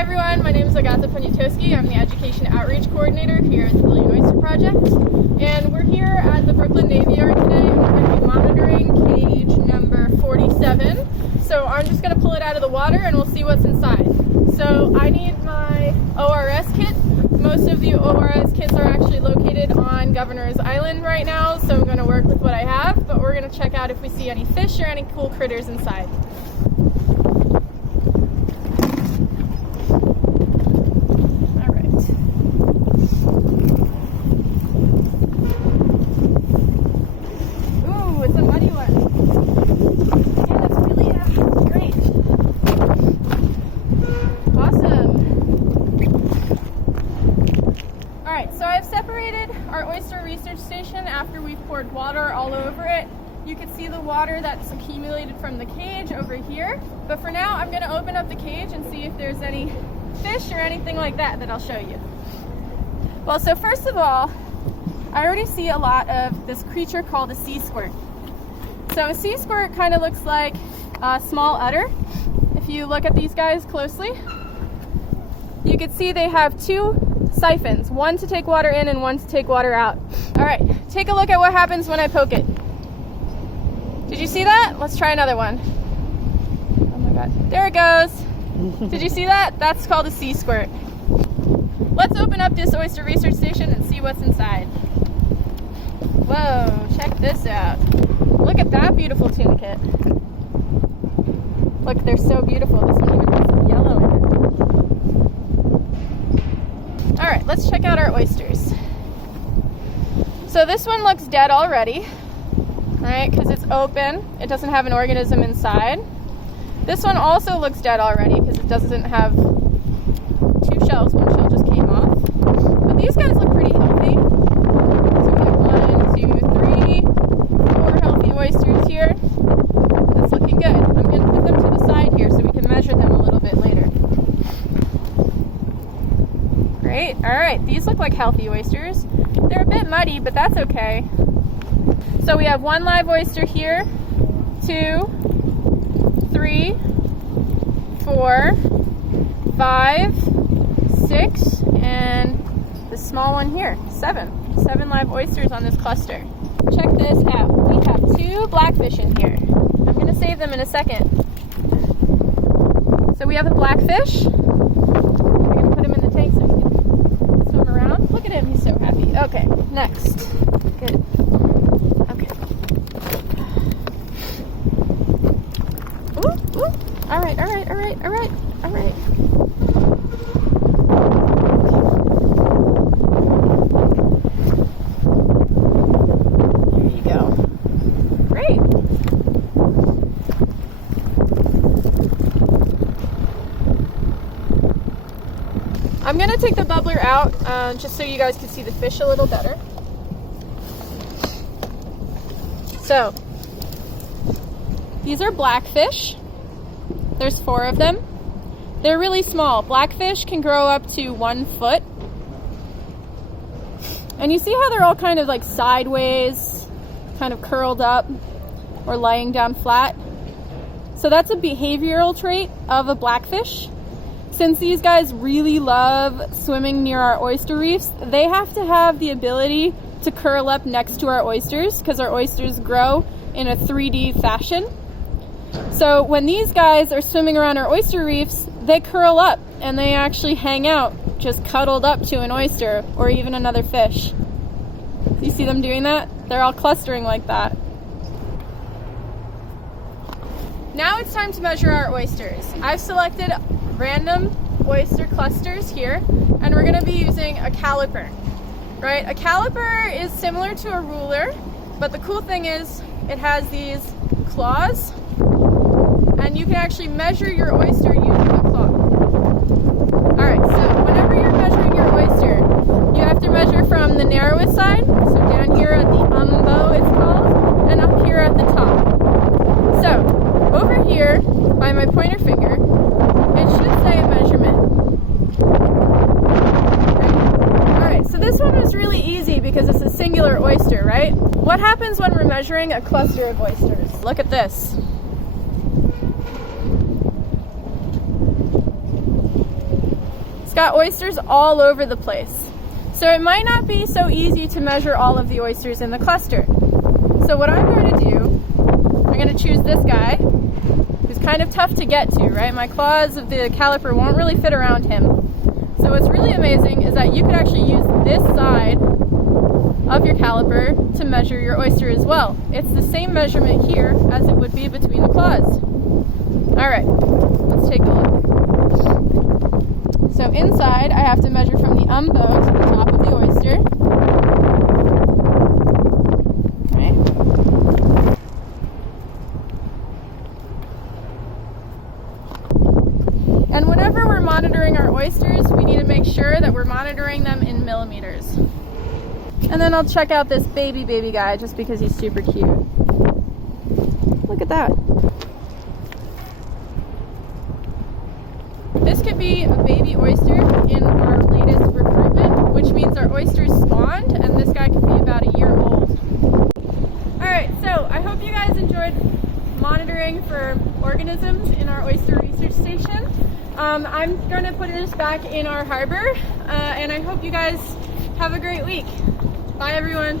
everyone, my name is Agata Poniatowski. I'm the Education Outreach Coordinator here at the Oyster Project. And we're here at the Brooklyn Navy Yard today, and we're going to be monitoring cage number 47. So I'm just going to pull it out of the water and we'll see what's inside. So I need my ORS kit. Most of the ORS kits are actually located on Governor's Island right now, so I'm going to work with what I have, but we're going to check out if we see any fish or any cool critters inside. So I've separated our oyster research station after we've poured water all over it. You can see the water that's accumulated from the cage over here. But for now, I'm going to open up the cage and see if there's any fish or anything like that I'll show you. Well, so first of all, I already see a lot of this creature called a sea squirt. So a sea squirt kind of looks like a small udder. If you look at these guys closely, you can see they have two siphons, one to take water in and one to take water out. All right, take a look at what happens when I poke it. Did you see that? Let's try another one. Oh my God, there it goes. Did you see that? That's called a sea squirt. Let's open up this oyster research station and see what's inside. Whoa, check this out. Look at that beautiful tunicate. Look, they're so beautiful. This one even has some yellow in it. All right, let's check out our oysters. So this one looks dead already, right? Because it's open. It doesn't have an organism inside. This one also looks dead already because it doesn't have two shells. One shell just came off. But these guys look pretty healthy. So we have 1, 2, 3, 4 healthy oysters here. That's looking good. I'm going to put them to the side here so we can measure them a little bit later. Great. All right, these look like healthy oysters. They're a bit muddy, but that's okay. So we have 1 live oyster here, 2, 3, 4, 5, 6, and the small one here, 7. 7 live oysters on this cluster. Check this out. We have 2 blackfish in here. I'm going to save them in a second. So we have the blackfish. We're going to put him in the tank so we can swim around. Look at him, he's so happy. Okay, next. Good. Okay. Ooh, ooh. All right. There you go. Great. I'm going to take the bubbler out just so you guys can see the fish a little better. So, these are blackfish. There's 4 of them. They're really small. Blackfish can grow up to 1 foot. And you see how they're all kind of like sideways, kind of curled up or lying down flat? So that's a behavioral trait of a blackfish. Since these guys really love swimming near our oyster reefs, they have to have the ability to curl up next to our oysters because our oysters grow in a 3D fashion. So when these guys are swimming around our oyster reefs, they curl up and they actually hang out just cuddled up to an oyster or even another fish. You see them doing that? They're all clustering like that. Now it's time to measure our oysters. I've selected random oyster clusters here, and we're going to be using a caliper, right? A caliper is similar to a ruler, but the cool thing is it has these claws, and you can actually measure your oyster using the claw. All right, so whenever you're measuring your oyster, you have to measure from the narrowest side, so down here at the umbo it's called, and up here at the top. So over here by my pointer finger, it should say a measurement. Right. All right, so this one was really easy because it's a singular oyster, right? What happens when we're measuring a cluster of oysters? Look at this. got oysters all over the place. So it might not be so easy to measure all of the oysters in the cluster. So what I'm going to do, I'm going to choose this guy, who's kind of tough to get to, right? My claws of the caliper won't really fit around him. So what's really amazing is that you could actually use this side of your caliper to measure your oyster as well. It's the same measurement here as it would be between the claws. All right, let's take a look. So inside, I have to measure from the bone to the top of the oyster. Okay. And whenever we're monitoring our oysters, we need to make sure that we're monitoring them in millimeters. And then I'll check out this baby guy just because he's super cute. Look at that. This could be a baby oyster in our latest recruitment, which means our oysters spawned, and this guy could be about a year old. Alright, so I hope you guys enjoyed monitoring for organisms in our oyster research station. I'm going to put this back in our harbor, and I hope you guys have a great week. Bye everyone.